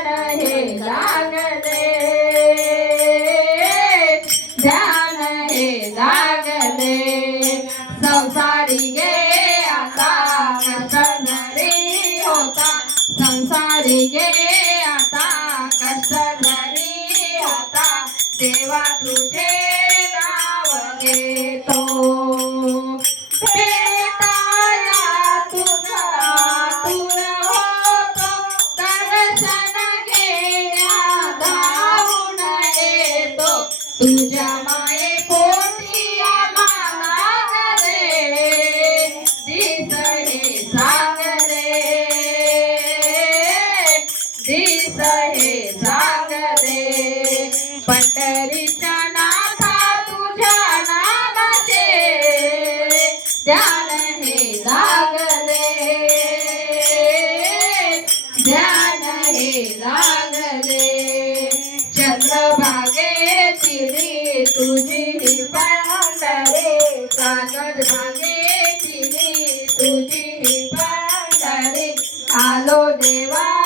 ध्यान हे दान दे ध्यान हे दान दे संसारी गे आता कष्ट रे होता. संसारी गे आता कष्ट होता. देवा तुझे नाव गे दे. पंढरीच्या ध्यान हे लागले. ध्यान हे लागले. तुझी पंढरे कागद तुझी आलो देवा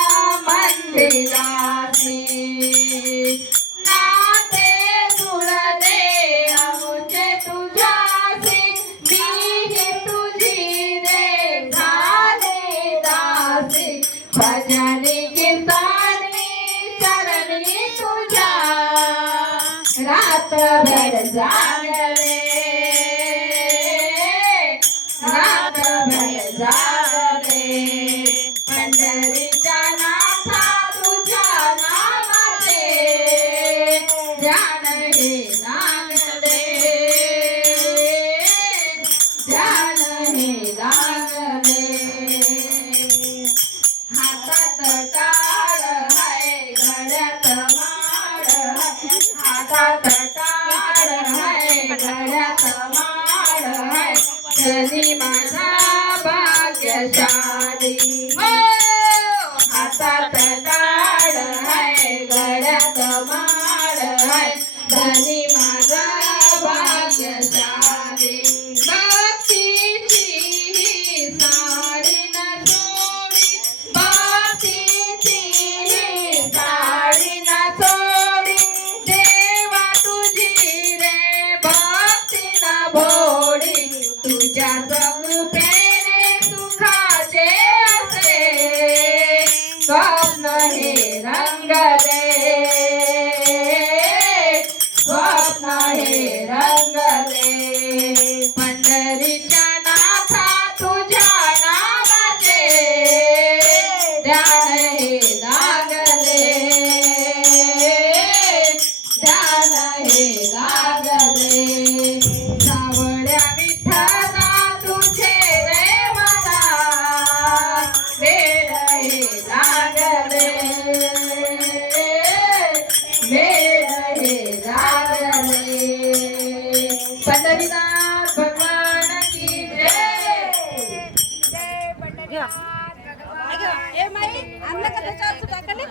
रातभर जागले. रातभर जाग माझा भाग्यशाली। ఏమై అన్న కదా చూస్తుంది